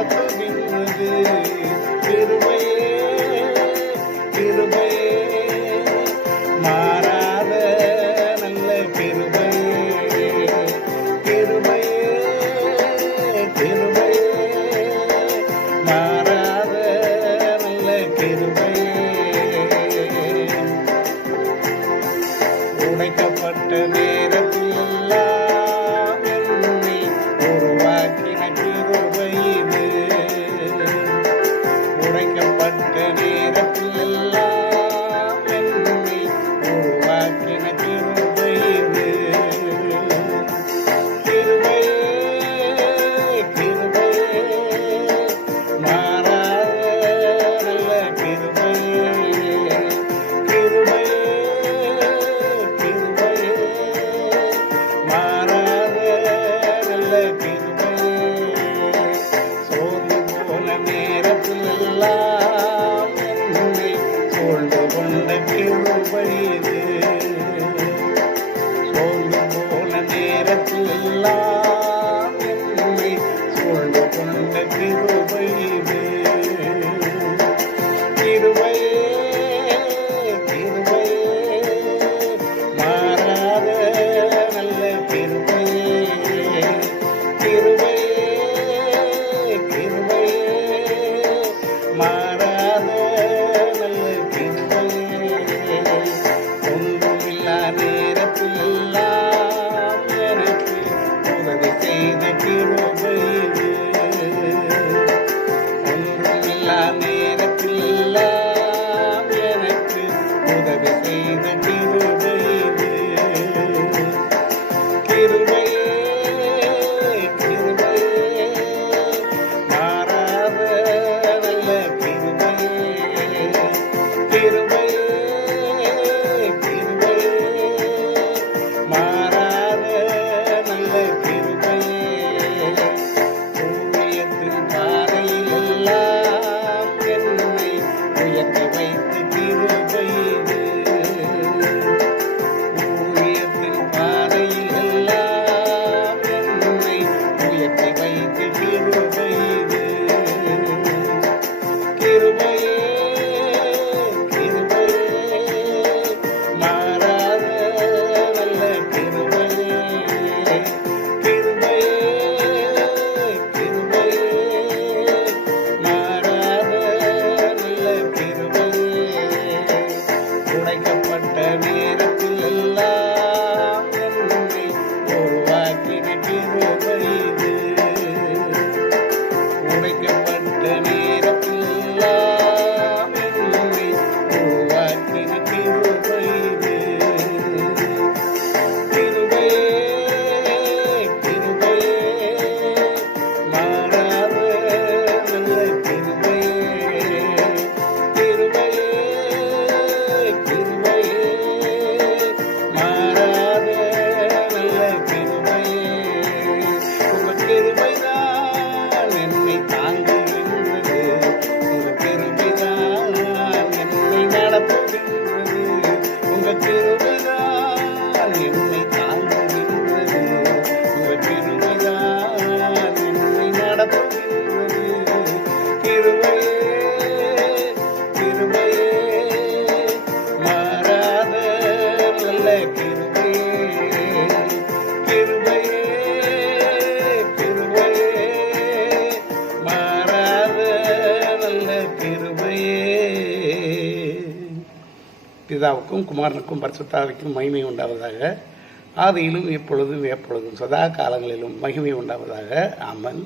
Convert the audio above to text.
நடத்துகின்றது. கிருபையே கிருபையே மாறாத நல்ல கிருபையே கிருபையே கிருபையே மாறாத நல்ல கிருபையே உடைக்கப்பட்ட நேரத்தில் எல்லாம் என்னை உருவாக்கின கிருபை இது. உடைக்கப்பட்ட நேரத்தில் எல்லாம் என்னை உருவாக்கின கிருபை இது. கிருபையே கிருபையே மாறாத நல்ல கிருபையே கிருபையே கிருபையே மாறாத நல்ல கிருபையே சோர்ந்து போன நேரத்தில் எல்லாம் என்னை சூழ்ந்து கொண்ட கிருபை இது. சோர்ந்து போன நேரத்தில் எல்லாம் என்னை சூழ்ந்து கொண்ட கிருபை இது. கிருபையே கிருபையே மாறாத நல்ல கிருபையே கிருபையே கிருபையே மாறாத நல்ல கிருபையே ஒன்றுமில்லா நேரத்தில் எல்லாம் எனக்கு உதவி செய்த கிருபை இது. ஒன்றுமில்லா நேரத்தில் எல்லாம் எனக்கு உதவி செய்த கிருபை இது. கிருபையே கிருபையே மாறாத நல்ல கிருபையே கிருபையே கிருபையே மாறாத நல்ல கிருபையே ஊழியத்தின் பாதையில் எல்லாம் என்னை உயர்த்தி வைத்த கிருபை இது. ஊழியத்தின் பாதையில் எல்லாம் என்னை உயர்த்தி வைத்த கிருபை இது. கிருபையே கிருபையே மாறாத நல்ல கிருபையே கிருபையே கிருபையே மாறாத நல்ல கிருபையே உடைக்கப்பட்ட நேரத்தில் எல்லாம் என்னை உருவாக்கின கிருபை இது. உடைக்கப்பட்ட நேரத்தில் எல்லாம் என்னை உருவாக்கின கிருபை இது. கிருபையே கிருபையே மாறாத நல்ல கிருபையே கிருபையே கிருபையே மாறாத நல்ல கிருபையே உங்க கிருபைதான் என்னை தாங்குகின்றது. உங்க கிருபைதான் என்னை நடத்துகின்றது. உங்க கிருபைதான் என்னை தாங்குகின்றது. உங்க கிருபைதான் என்னை நடத்துகின்றது. கிருபையே கிருபையே மாறாத நல்ல கிருபையே கிருபையே கிருபையே மாறாத நல்ல கிருபையே. பிதாவுக்கும் குமாரனுக்கும் பரிசுத்தாவிக்கும் மகிமை உண்டாவதாக. ஆதியிலும் இப்பொழுதும் எப்பொழுதும் சதா காலங்களிலும் மகிமை உண்டாவதாக. ஆமென்.